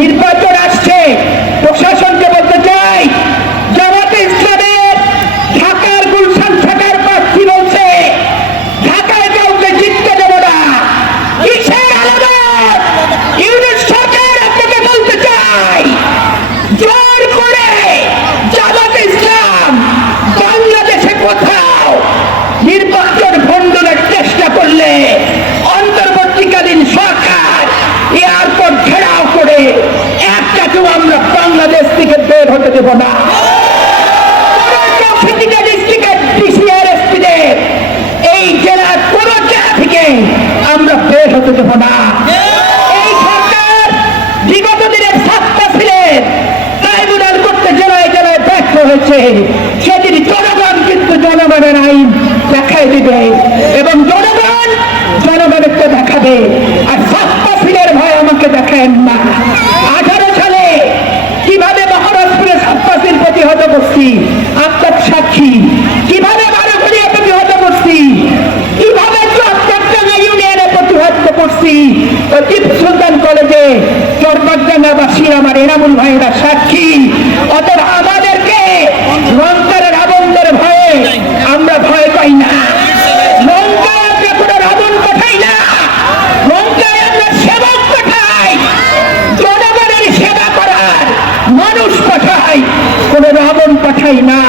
নির্বাচন আসছে, প্রশাসনকে বলতে চাই, জামাতে ইসলামের ঢাকার গুলশান শাখার প্রার্থী বলছে ঢাকায় কাউকে জিততে দেব না। কিসের আলাদত? ইউনিট সরকার আপনাকে বলতে চাই, জোর করে জামাতে ইসলাম বাংলাদেশে কোথাও নির্বাচন ভণ্ডনের চেষ্টা করলে অন্তর্বর্তীকালীন সরকার এয়ারপোর্ট ঘেরাও করে একটাকেও আমরা বাংলাদেশ থেকে বের হতে দেব না। এই জেলার কোন জেলা থেকে আমরা বের হতে দেব না। এই সরকার বিগত দিনের সত্তা ছিলেন, ট্রাইব্যুনাল করতে জেলায় জেলায় ব্যর্থ হয়েছে। সেদিন জনগণ কিন্তু জনগণের আইন দেখাই দিবে এবং জনগণ জনগণকে দেখাবে। আর সত্তা ছিলের ভয় আমাকে দেখেন না। 18 সালে কিভাবে মহারাষ্ট্রের সত্তাশীল প্রতিহত করছি আপনার সাক্ষী, কিভাবে বারোঘড়িয়া প্রতিহত করছি, কিভাবে চট্টগ্রাম ইউনিয়নে প্রতিহত করছি, টিপু সুলতান কলেজে চরবাগডাঙ্গাবাসী আমার এনামুল ভাইয়েরা সাক্ষী। অতএব আমাদেরকে লঙ্কার রাবণদের ভয়ে আমরা ভয় পাই না। লঙ্কায় আমরা কোনো রাবণ পাঠাই না, লঙ্কায় আমরা সেবক পাঠাই, জনগণের সেবা করার মানুষ পাঠাই, কোনো রাবণ পাঠাই না।